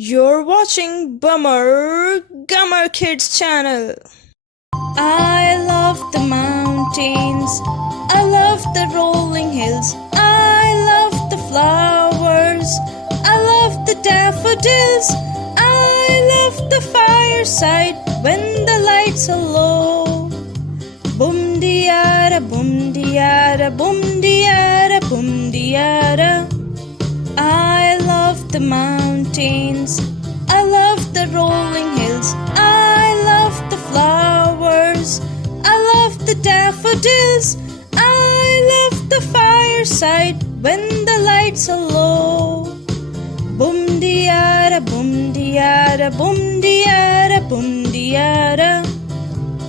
You're watching Gummer Kids channel. I love the mountains. I love the rolling hills. I love the flowers. I love the daffodils. I love the fireside when the lights are low. Boom-dee-a-da, boom-dee-a-da, boom-dee-a-da, boom-dee-a-da. I love the mountains. I love the rolling hills. I love the flowers. I love the daffodils. I love the fireside when the lights are low. Boom-dee-a-da, boom-dee-a-da, boom-dee-a-da, boom-dee-a-da.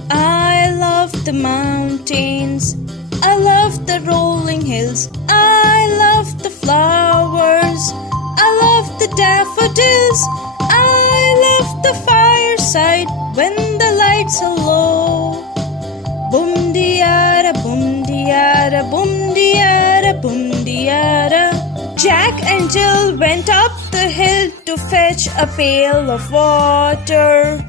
I love the mountains. I love the rolling hills. I love the flowers. I love the daffodils. I love the fireside when the lights are low. Boom-dee-a-da, boom-dee-a-da, boom-dee-a-da, boom-dee-a-da. Jack and Jill went up the hill to fetch a pail of water.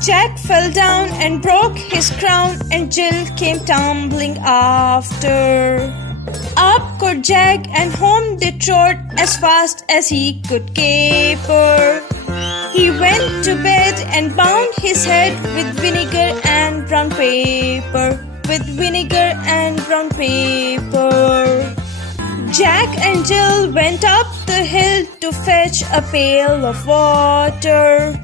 Jack fell down and broke his crown, and Jill came tumbling after. Up got Jack and home they trod as fast as he could caper. He went to bed and bound his head with vinegar and brown paper. With vinegar and brown paper. Jack and Jill went up the hill to fetch a pail of water.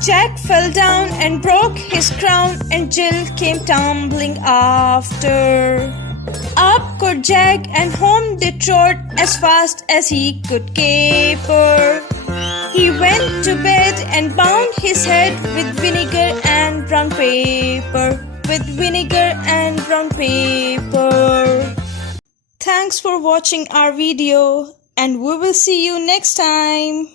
Jack fell down and broke his crown, and Jill came tumbling after. Up got Jack and home they trod as fast as he could caper. He went to bed and bound his head with vinegar and brown paper. With vinegar and brown paper. Thanks for watching our video, and we will see you next time.